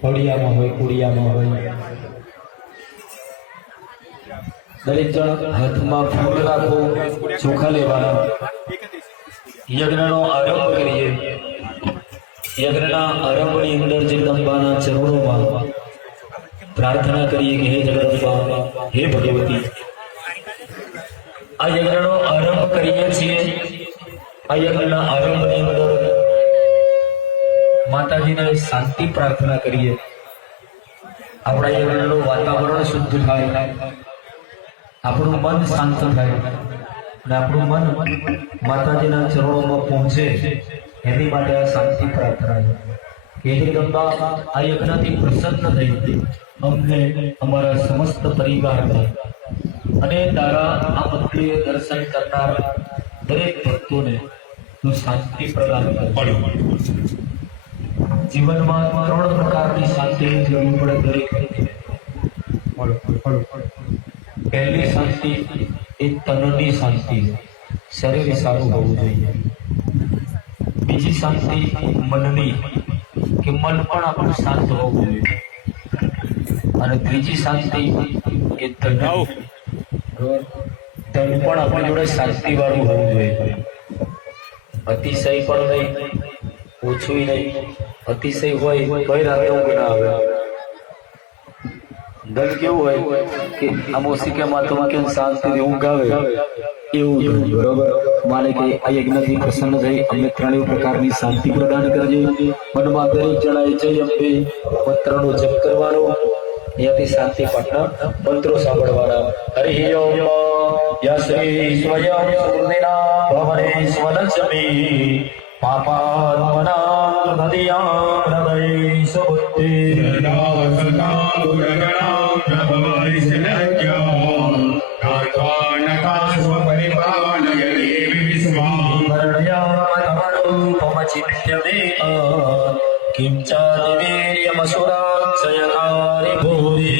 ફળિયામાં હોય કુડિયામાં હોય દરેક જણ હાથમાં ફૂલ રાખો, ચોખા લેવાના, યજ્ઞનો આરંભ કરીએ। યજ્ઞના આરંભની અંદર જગદંબાના ચરણોમાં પ્રાર્થના કરીએ કે હે જગદંબા, હે ભગવતી, આ યજ્ઞનો આરંભ કરીએ છીએ। આ યજ્ઞના આરંભની અંદર માતાજીને શાંતિ પ્રાર્થના કરીએ। આપણા યજ્ઞનું વાતાવરણ શુદ્ધ થાય, આપણું મન શાંત થાય અને આપણું મન માતાજીના ચરણોમાં પહોંચે, એની માટે આ શાંતિ પ્રાર્થના છે કે જગદંબા, આ યજ્ઞથી પ્રસન્ન થઈ અમને, અમારા સમસ્ત પરિવારને અને તારા આ મંદિરે દર્શન કરનાર દરેક ભક્તોને તું શાંતિ પ્રદાન કર। જીવનમાં 3 પ્રકારની શાંતિની જરૂર પડે દરેક વ્યક્તિને। પહેલી શાંતિ એ તનની શાંતિ, શરીર સારું હોવું જોઈએ। બીજી શાંતિ મનની, કે મન પણ આપણું શાંત હોવું જોઈએ। અને ત્રીજી શાંતિ એ ધન, ધન પણ આપણી જોડે શાંતિ વાળું હોવું જોઈએ। અતિશય પણ નહીં, ઓછું નહીં। અતિશય હોય તો રાતે ઊંઘ ના આવે। ધન કેવું હોય કે આમોસી કે માથામાં કેમ શાંતિથી ઊંઘ આવે, એવું ધન, બરોબર। માને કે આ યજ્ઞથી પ્રસન્ન થઈ અમને 3 પ્રકારની શાંતિ પ્રદાન કરજે। મનમાં દરેક જણાએ જય અંબે મંત્રનો જપ કરવાનો, અહીંયાથી શાંતિ પાઠના મંત્રો સાંભળવાના। હરિ ઓમ યા શ્રી સ્વયં સુરનિના ભવને સ્વલક્ષ્મી પાપાત્મના નદિયામ હૃદય સુબુદ્ધિ किं चादिवीर्यमसुराक्षयकारि भूरि